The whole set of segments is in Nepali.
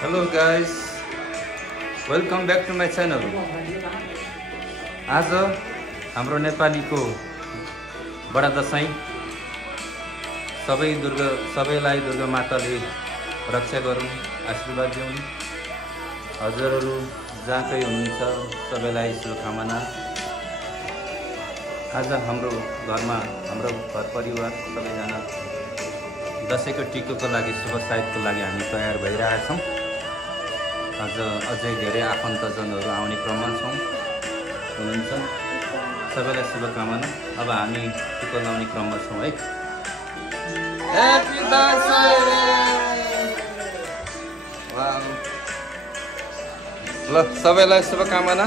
Hello guys, welcome back to my channel. आज हाम्रो नेपालीको बडा दशैं सबैलाई दुर्गा माताले रक्षा गरून्, आशीर्वाद दिउन्। हजुरहरू जहाँकै हुनुहुन्छ सबैलाई शुभकामना। आज हाम्रो घरमा हाम्रो घर परिवार सबैजना दशैंको टिकोको लागि शुभ साहित्यको लागि हामी तयार भइरहेका छौँ। आज अझै धेरै आफन्तजनहरू आउने क्रममा छौँ हुनुहुन्छ। सबैलाई शुभकामना। अब हामी टिको लाउने क्रममा छौँ है। ह्यापी दशैं। ल सबैलाई शुभकामना।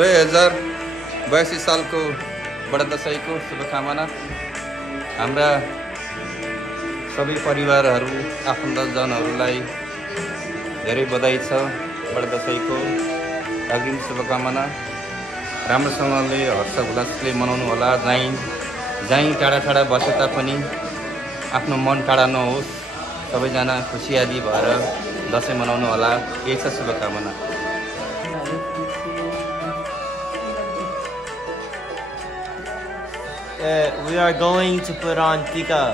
2082 सालको बडा दशैंको शुभकामना। हाम्रा सबै परिवारहरू आफन्तजनहरूलाई धेरै बधाई छ। बडा दशैंको अग्रिम शुभकामना। राम्रोसँगले हर्ष उल्लासले मनाउनु होला। जहीँ टाढा टाढा बसे तापनि आफ्नो मन टाढा नहोस्। सबैजना खुसियाली भएर दशैं मनाउनु होला। यही छ शुभकामना। We are going to put on tika.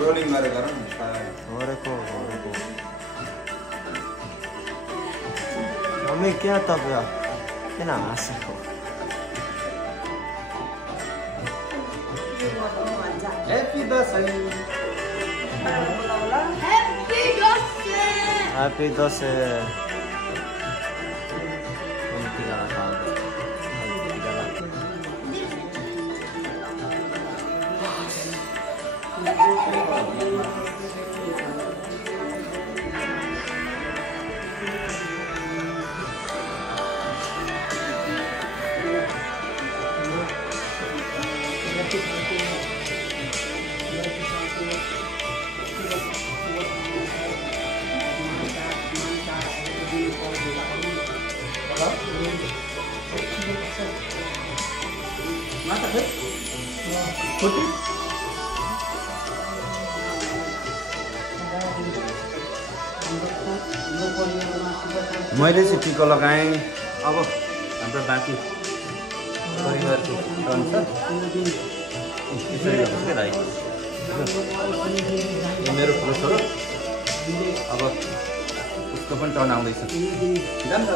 Rolling गरेर गर न। मम्मी क्या तपाईँ किन हाँसेको? ह्यापी दशैं। ह्यापी दशैं। मैले चाहिँ टिको लगाएँ। अब हाम्रो बाँकी परिवारको टर्न छ। यसरी गर्नुहोस् क्या भाइ। यो मेरो ठुलो छोरो। अब उसको पनि टर्न आउँदैछ। जान्छ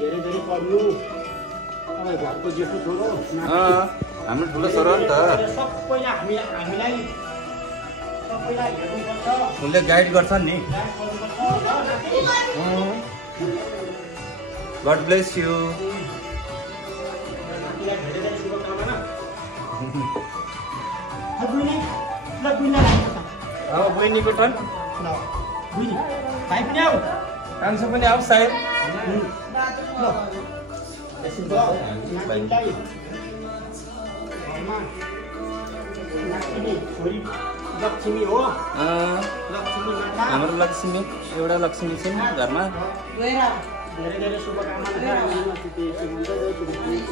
धेरै धेरै पढ्नु तपाईँ घरको जेठो छोरो हाम्रो ठुलो छोरो हो नि त सबैलाई हामीलाई हेर्नुपर्छ उसले गाइड गर्छन् नि गड ब्लेस यु नातिलाई धेरै धेरै शुभकामना बुइना अब बहिनीको टर्न बुइनी भाइ पनि आऊ कान्छो पनि आऊ सायद नातिलाई घरमा नातिनी छोरी लक्ष्मी हो लक्ष्मी माता हाम्रो लक्ष्मी एउटा लक्ष्मी छ घरमा धेरै धेरै शुभकामना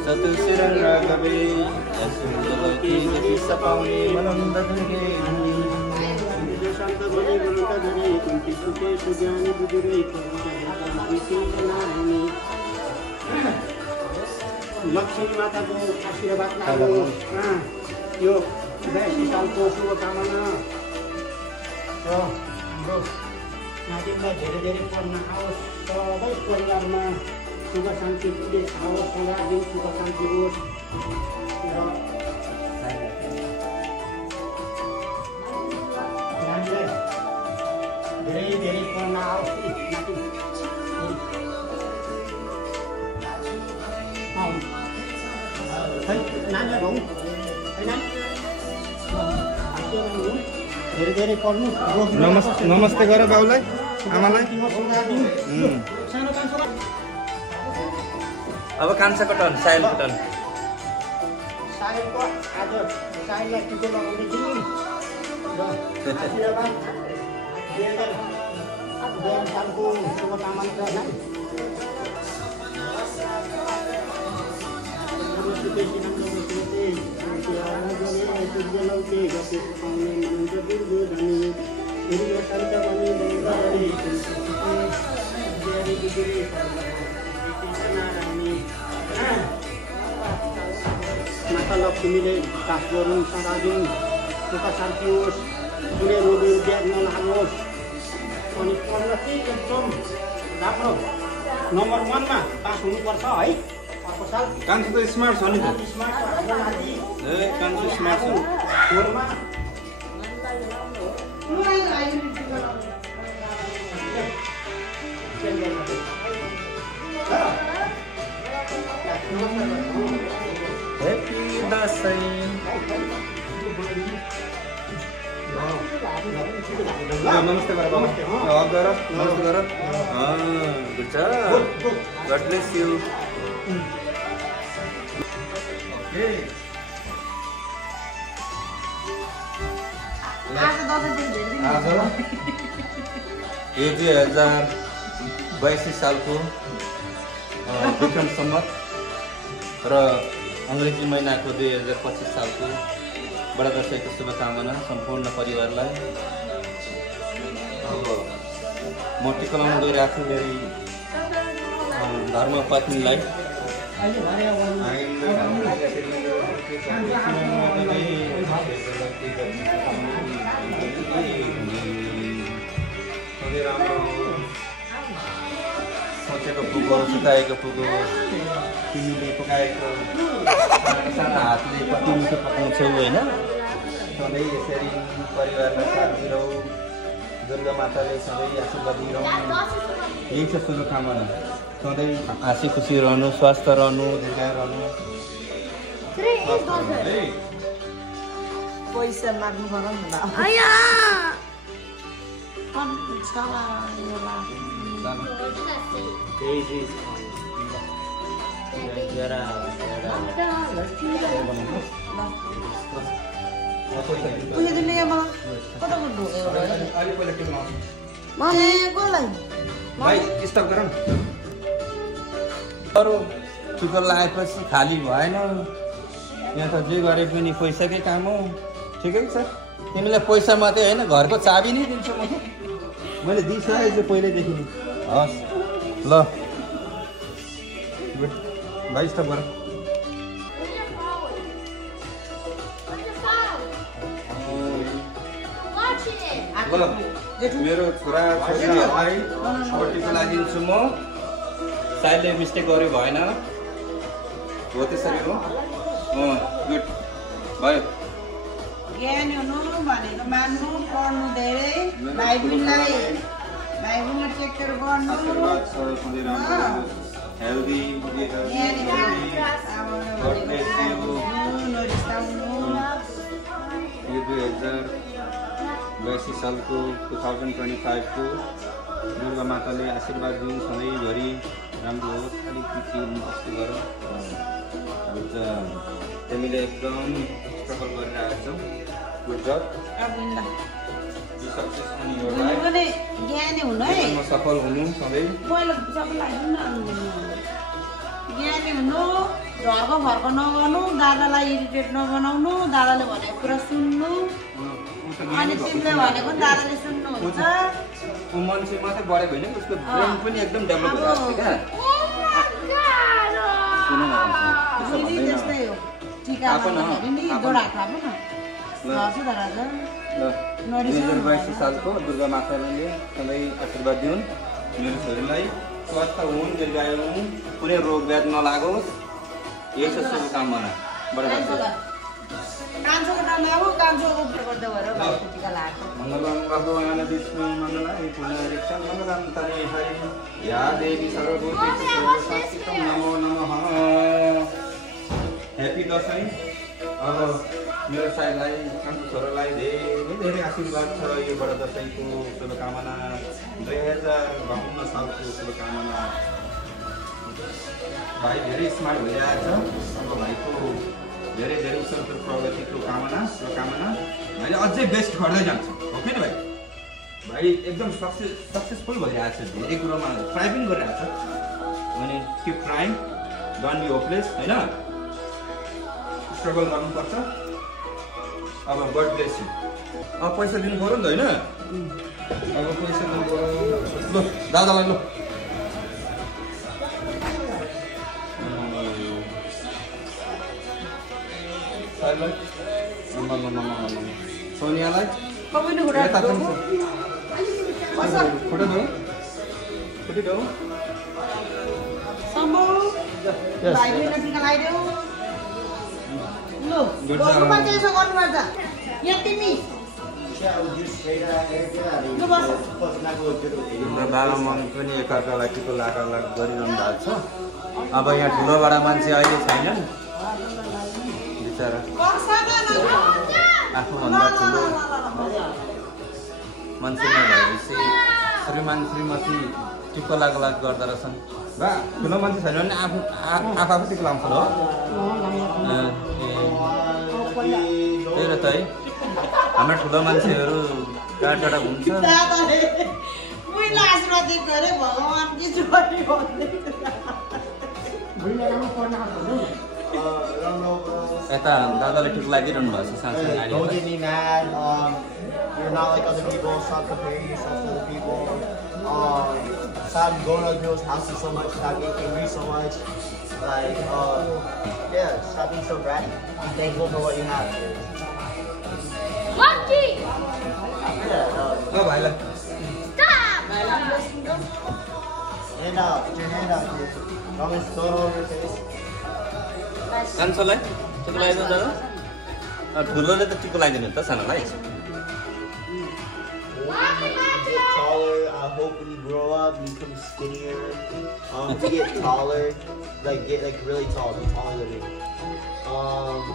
चतुर्शिरन राघवे यसुलोकी जति सपाउने मनन्द दुर्गे शान्त बने गणित धरे कुन्ती सुखे सुज्ञानी बुजुर्गे लक्ष्मी माताको आशीर्वाद लाग्यो यो 82 सालको शुभकामना हाम्रो नातिलाई धेरै धेरै पढ्न आओस् सबै परिवारमा सुख शान्ति आओस् सदा दिन सुख शान्ति होस् र नानीलाई धेरै धेरै पढ्न आओस् नाति नानीलाई भाउ धेरै धेरै पढ्नु नमस्ते गर बाउलाई आमालाई अब कान्छाको टर्न सायलको टर्न सायलको आज सायललाई टिको लगाउने थियौँ र आशीर्वाद 2000 सालको शुभकामना गर्न माता लक्ष्मीले विकास गरून् सदा दिन सुख शान्ति होस् कुनै रोग ब्याज नलागोस् अनि पढ्न चाहिँ एकदम राम्रो नम्बर 1 मा पास हुनुपर्छ है अर्को साल कान्छो त स्मार्ट छ नि त स्मार्ट हाम्रो नाति कान्छो स्मार्ट छ फोरमा Happy दसैँ नमस्ते गर नमस्ते गर नमस्ते गर गुड गड ब्लेस यु यो 2082 सालको विक्रम सम्वत र अङ्ग्रेजी महिनाको 2025 सालको बडा दसैँको शुभकामना सम्पूर्ण परिवारलाई। अब म टिका लाउन गइरहेको छु मेरी धर्मपत्नीलाई। सोचेको पुगो सुताएको पुगो तिमीले पकाएको सानो हातले कति मिठो पकाउँछौ होइन। सधैँ यसरी परिवारलाई साथ दिइरहौ, दुर्गा माताले सधैँ आशीर्वाद दिइरहनु, यही छ शुभकामना। सधैँ हाँसी खुसी रहनु, स्वस्थ रहनु, दीर्घायु रहनु। पैसा माग्नु पर्यो नि अरू टिका लगाएपछि खाली भएन, यहाँ त जे गरे पनि पैसाकै काम हो। ठिकै छ, तिमीलाई पैसा मात्रै होइन घरको चाबी नै दिन्छु मैले दिइसकेको छु पहिल्यैदेखि। हस् ल गुड भाइ स्टप गर। मेरो छोरा छोरीहरूलाई टिका लगाइदिन्छु म। सायदले मिस्टेक गर्यो भएन हो त्यसरी हो गुड भयो ज्ञानी हुनु भनेको मान्नु पढ्नु धेरै भाइ बहिनीलाई टेक केयर गर्नु हेल्दी यो 2082 सालको 2025 को दुर्गा माताले आशीर्वाद दिउँ सधैँभरि राम्रो होस् अलिकति कस्तो गर तिमीले एकदम स्ट्रगल गरिरहेको छौ गुड जब सक्सेस अनि हो ज्ञानी हुनु है सफल हुनु सधैँ ज्ञानी हुनु घरको फर्को नगर्नु दादालाई इरिटेट नबनाउनु दादाले भनेको कुरा सुन्नु अनि तिमीले भनेको दादाले सुन्नुहुन्छ मान्छे मात्रै बढ्यो भने उसको ब्रेन पनि एकदम डेभलप भइरहेको छ क्या जस्तै हो टिका नि गोडा खानु न गर्छु त राजा 2082 सालको दुर्गा माताले सधैँ आशीर्वाद दिउन् मेरो छोरीलाई स्वस्थ हुन् दीर्घायु हुन् कुनै रोग व्याध नलागोस् यही छ शुभकामना मङ्गलम भगवान विष्णु मङ्गलाय पुनरीक्षण मङ्गलम तने हरि या देवी सर्वभूतेषु सर्वशक्तिं नमो नमः ह्यापी दशैं अब मेरो साईलाई आफ्नो छोरालाई धेरै धेरै आशीर्वाद छ यो बडा दशैंको शुभकामना 2052 सालको शुभकामना भाइ धेरै स्मार्ट भइरहेको छ अब भाइको धेरै धेरै उत्तर प्रगतिको शुभकामना भाइले अझै बेस्ट गर्दै जान्छ हो कि भाइ भाइ एकदम सक्सेसफुल भइरहेको छ धेरै कुरोमा ट्राई पनि गरिरहेको छ अनि keep trying don't be hopeless हैन स्ट्रगल गर्नुपर्छ अब गड ब्लेस यु अब पैसा दिनु पर्यो नि त हैन अब पैसा दिनु पर्यो ल दादालाई ल सोनियालाई बाबा मम्मी पनि एकअर्कालाई टिको लागा गरिरहनु भएको छ अब यहाँ ठुलोबडा मान्छे अहिले छैनन् बिचरा आफूभन्दा ठुलो मान्छे नभएपछि श्रीमान श्रीमती टिको लाग गर्दो रहेछन् बा ठुलो मान्छे छैन भने आफू टिको लाउँछ हो त्यही र त है हाम्रो ठुलो मान्छेहरू टाढा टाढा घुम्छ यता दादाले ठिक लागिरहनु भएको छ साँच्चै Don't get me mad. You're not like other people. Stop comparing yourself to other people. Stop going to other people's houses so much. Stop getting angry so much. Like, yeah, stop being so bratty. Be thankful for what you have. Lucky! Yeah. ल भाइलाई Stop! Hand out. Put your hand out, kid. Don't just throw it over your face. कान्छोलाई टिको लगाइदिनु दादा ठुलोले त टिको लगाइदिनु त सानोलाई When you get taller, I hope when you grow up, you become skinnier. To get taller, get really tall, be taller than me. Also,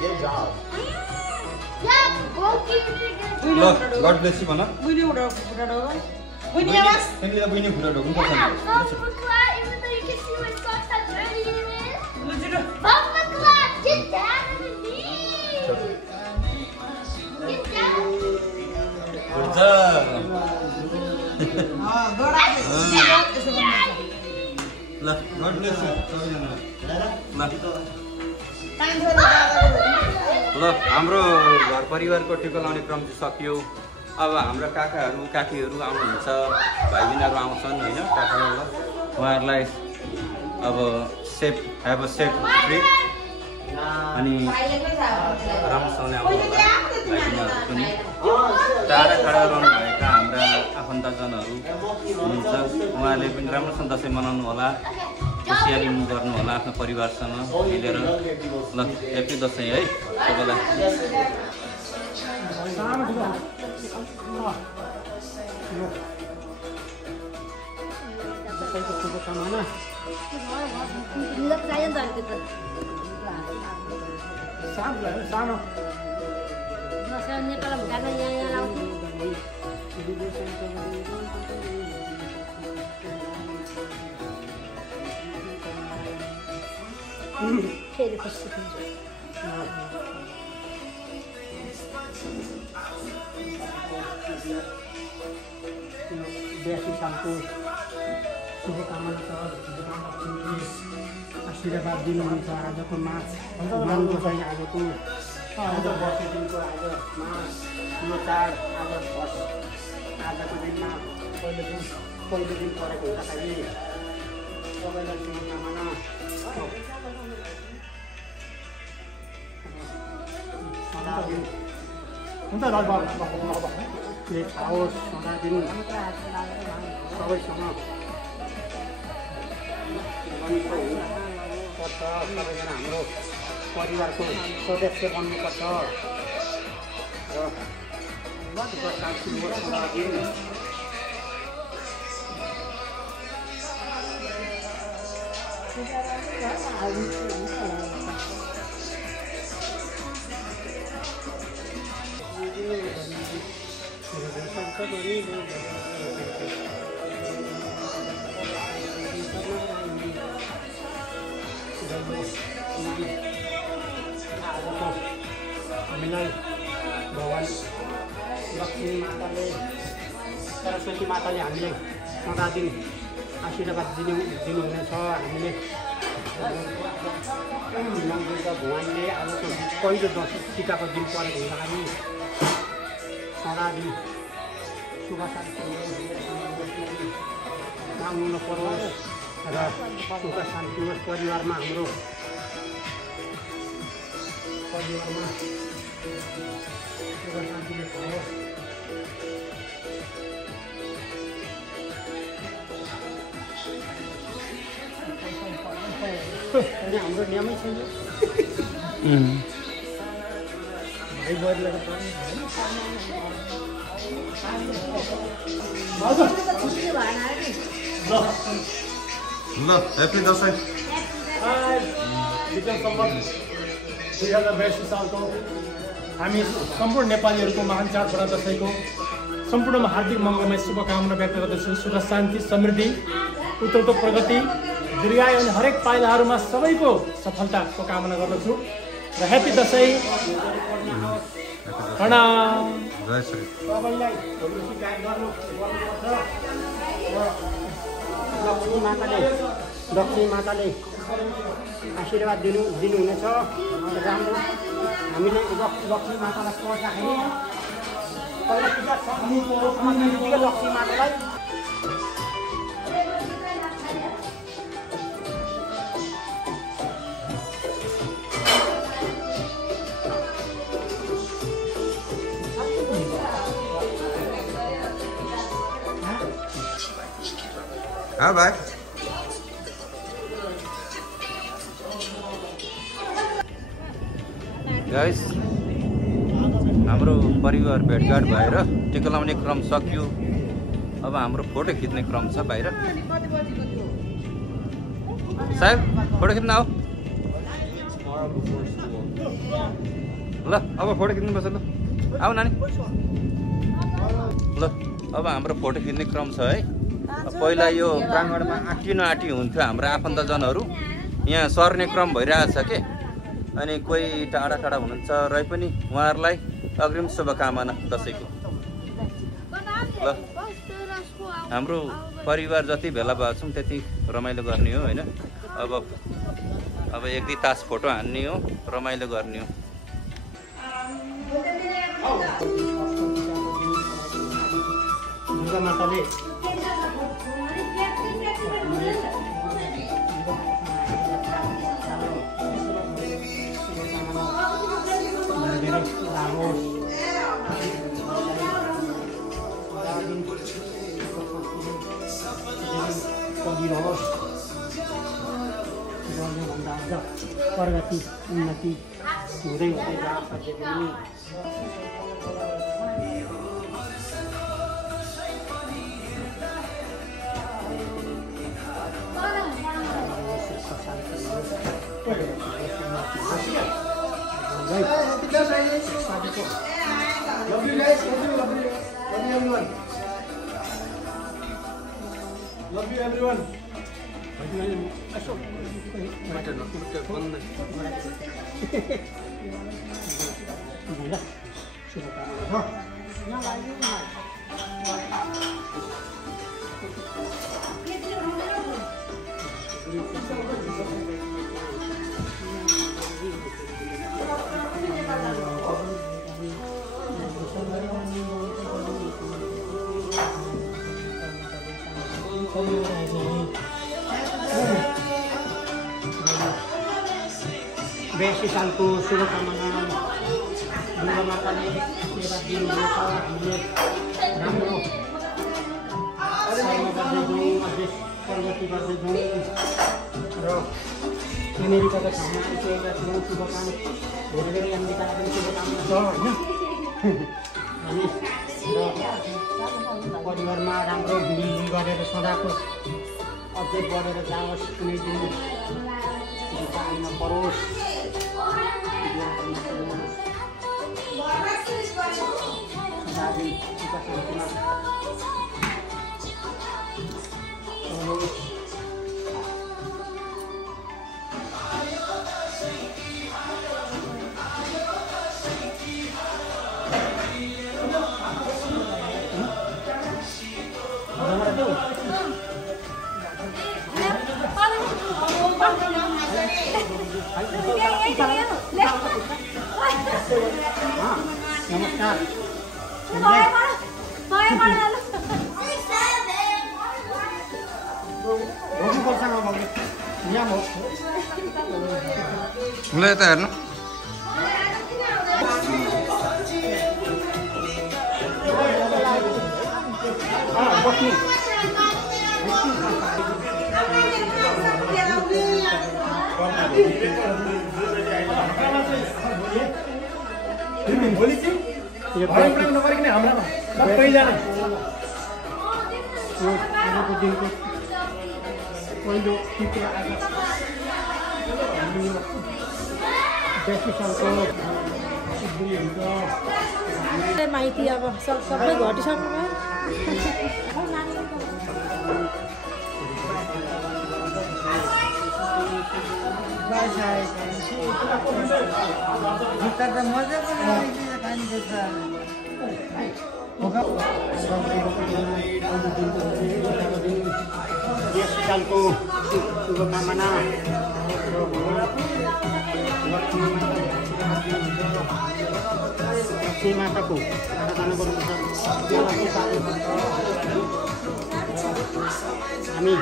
get a job. Yeah, Loki, you did ल गड ब्लेस यु भन तिमीले त बुइने खुट्टा ढोग्नुपर्छ Yeah, Papa Clyde, even though you can see my socks, how dirty it is. Papa Clyde, get down on the knees. Get down. हुन्छ ल गड ब्लेस यु ल हाम्रो घर परिवारको टिको लाउने क्रम चाहिँ सकियो अब हाम्रो काकाहरू काकीहरू आउनुहुन्छ भाइबहिनीहरू आउँछन् होइन काकाहरू उहाँहरूलाई अब safe have a safe trip अनि राम्रोसँगले आउनु होला भाइबहिनीहरू पनि टाढा टाढा रहनुभएका हाम्रा हाम्रा आफन्तजनहरू हुनुहुन्छ उहाँहरूले पनि राम्रोसँग दसैँ मनाउनु होला, खुसियाली गर्नु होला आफ्नो परिवारसँग मिलेर। ल ह्याप्पी दसैँ है सबैलाई। शुभकामना सानो बेसी सालको शुभकामना छ। आशीर्वाद दिनुहुन्छ आजको मास दसैँ आजको आज वर्ष दिनको आज मास यो चाड आज आजको दिनमा पहिलो दिन परेको हुँदाखेरि सबैलाई शुभकामना। हुन्छ आओस् सदा दिन सबैसँग पर्छ। सबैजना हाम्रो परिवारको सदस्य बन्नुपर्छ हामीलाई भगवान् लक्ष्मी माताले सरस्वती माताले हामीलाई सदा दिन आशीर्वाद दिनुहुनेछ। हामीले दुर्गा भगवान्ले आजको पहिलो दसैँ टिकाको दिन परेको हुँदाखेरि सदा दिन शुभ शान्ति माग्नु नपरोस् र सुख शान्ति होस् परिवारमा। हाम्रो परिवारमा सुख शान्तिले होस्। हाम्रो नियमै छैन भाइ बहिनीलाई ल ह्याप्पी दसैँ। विक्रम सम्वत 2082 सालको हामी सम्पूर्ण नेपालीहरूको महान चाड बडा दसैँको सम्पूर्णमा हार्दिक मङ्गलमय शुभकामना व्यक्त गर्दछु। सुख शान्ति समृद्धि उत्तरोत्तर प्रगति दीर्घायु अनि हरेक पाइलाहरूमा सबैको सफलताको कामना गर्दछु र ह्याप्पी दसैँ। प्रणाम। सबैलाई लक्ष्मी माताले आशीर्वाद दिनुहुनेछ। राम्रो हामीले लक्ष्मी मातालाई पर्दाखेरि पहिला पूजा सक्ने लक्ष्मी मातालाई हाँ भाइ गाइस हाम्रो परिवार भेटघाट भएर टिका लाउने क्रम सक्यो। अब हाम्रो फोटो खिच्ने क्रम छ बाहिर। साहेब फोटो खिच्न आऊ ल। अब फोटो खिच्नुपर्छ ल, आऊ नानी ल। अब हाम्रो फोटो खिच्ने क्रम छ है। पहिला यो प्राङ्गणमा आँटी हुन्थ्यो हाम्रो आफन्तजनहरू, यहाँ सर्ने क्रम भइरहेछ के। अनि कोही टाढा टाढा हुनुहुन्छ र पनि उहाँहरूलाई अग्रिम शुभकामना दसैँको। ल हाम्रो परिवार जति भेला भएको छौँ त्यति रमाइलो गर्ने हो होइन। अब एक दुई तास फोटो हान्ने हो, रमाइलो गर्ने हो। दुर्गा माताले भन्दा अझ प्रगति उन्नति हुँदै हुँदै जान्छ पनि Love you guys. Love you everyone. Love you everyone. बेसी सालको शुभकामना दुर्गा माताले सेवा दिनुभएको छ हामीले राम्रो कर्म गर्दै जाउँ अझै प्रगति गर्दै जाउँ र यहाँनिरको ठाउँमा आइसकेका छौँ शुभकामना धेरै धेरै हामीका लागि शुभकामना छ होइन हामी र परिवारमा राम्रो मिलजुल गरेर सदाको अझै बढेर जाओस् कुनै दिन दुःख आउन परोस् नमस्कार ल यता हेर्नु भोलि चाहिँ नगरिकन हाम्रामा सबैजना आजको दिनको पहिलो चित्र आएको बेसी सालको माइती अब सबै घटिसक्नु भयो यस सालको शुभकामना लक्ष्मी माताको आराधना गर्नुपर्छ हामी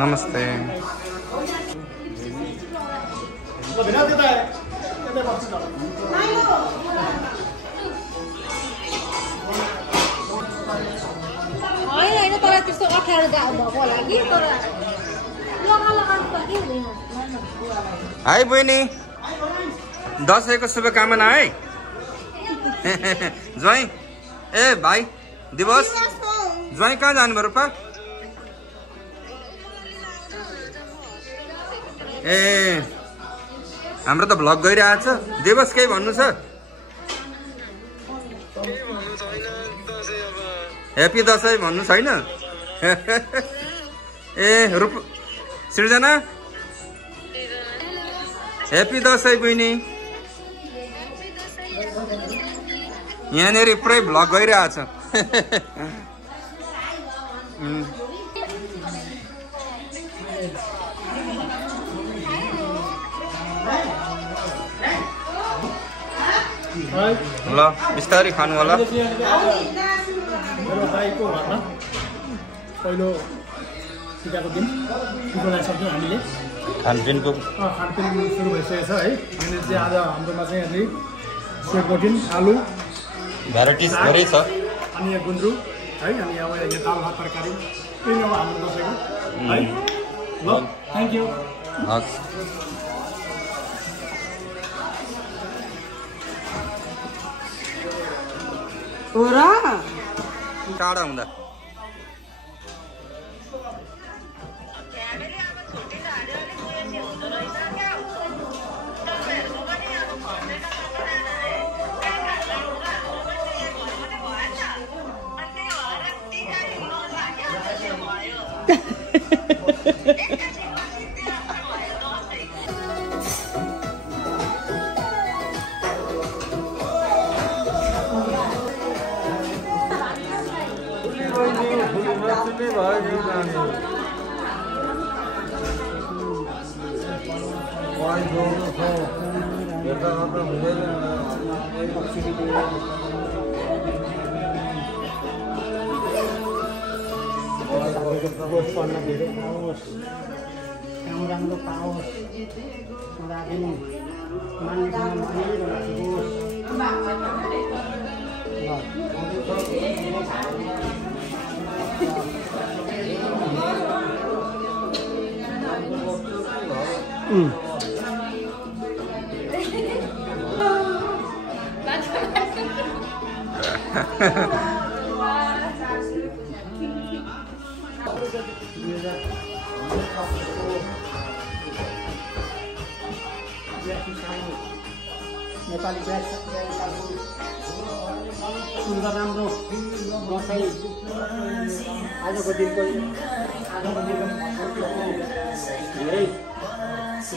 नमस्ते होइन तर त्यस्तो अप्ठ्यारो भएको होला कि तर हाई बहिनी दसैँको शुभकामना है ज्वाइँ ए भाइ दिवस ज्वाइँ कहाँ जानुभयो रूपा ए हाम्रो त भ्लग गइरहेछ दिवस केही भन्नु छ ह्याप्पी दसैँ भन्नु छैन ए रूप सृजना ह्याप्पी दसैँ बहिनी। यहाँनिर पुरै भ्लग गइरहेछ। ल बिस्तारै खानु होला। मेरो दाइको घरमा पहिलो टिकाको दिन टिका लगाइसक्यौँ हामीले। खानपिनको खानपिन सुरु भइसकेको छ है। अहिले चाहिँ आज हाम्रोमा चाहिँ यहाँनिर सेलरोटी, आलु भेराइटिज धेरै छ। अनि यहाँ गुन्द्रुक है, अनि अब यहाँ दाल भात तरकारी, त्यही नै हो हाम्रो दसैँको है। ल थ्याङ्क यू। हस् टाढा हुँदा पढ्न धेरै पाओस्, काम राम्रो पाओस्, छोरादेखि मान्यसँग मानिरहोस्। नेपाली सुन्दर राम्रो दसैँ आजको दिनको धेरै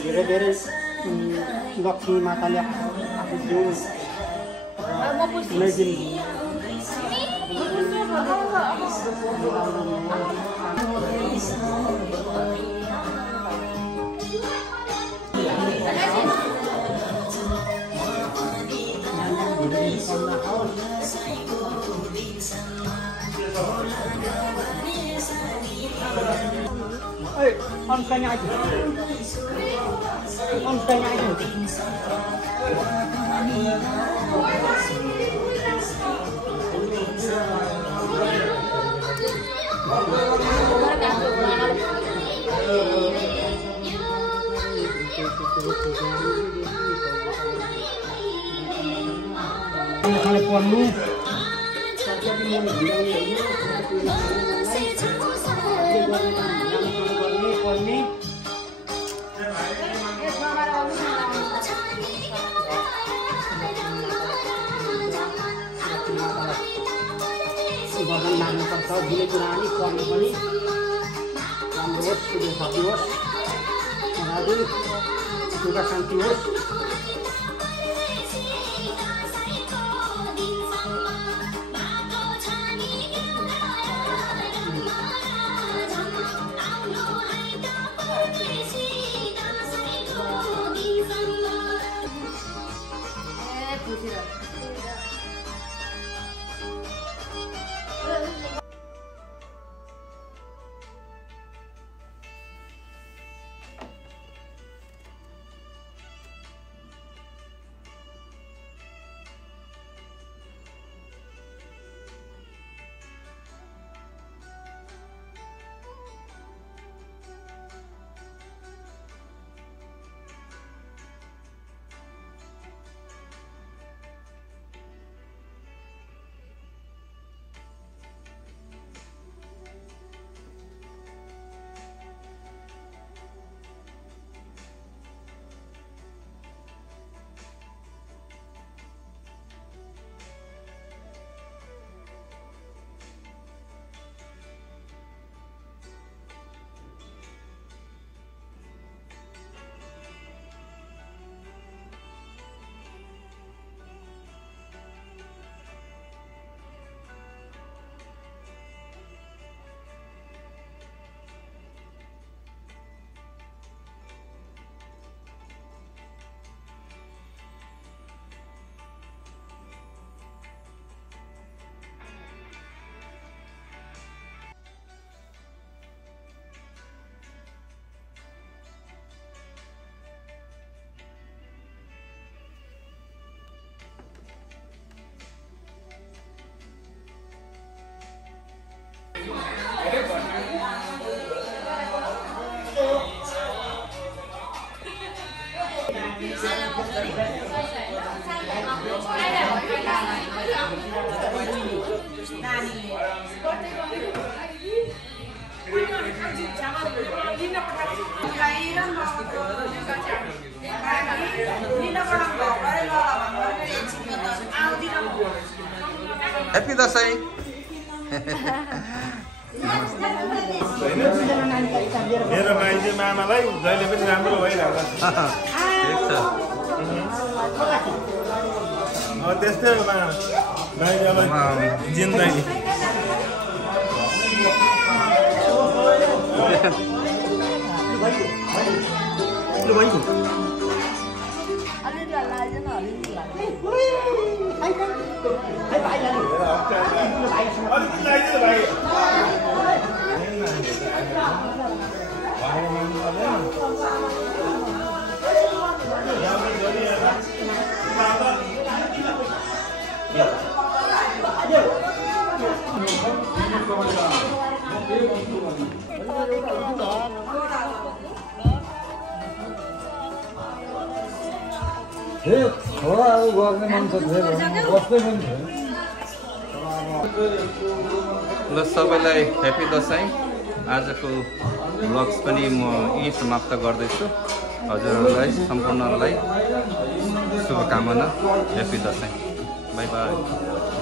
धेरै लक्ष्मी माताले आफू जिउ Ông canh ai chứ? Ông canh ai chứ? Kalau perlu, भगवान मान्नुपर्छ, दिने कुरा नि पढ्नु पनि राम्रो होस्, सुरु सक्नु होस्, सुख शान्ति होस्। ह्याप्पी दसैँ। मेरो मान्छे मामालाई जहिले पनि राम्रो भइरहेको छ। ठिक छ। त्यस्तै हो माइली अब जिन्दगी। ल सबैलाई ह्याप्पी दसैँ। आजको भ्लग्स पनि म यहीँ समाप्त गर्दैछु। हजुरहरूलाई सम्पूर्णलाई शुभकामना। ह्याप्पी दसैँ। Bye by.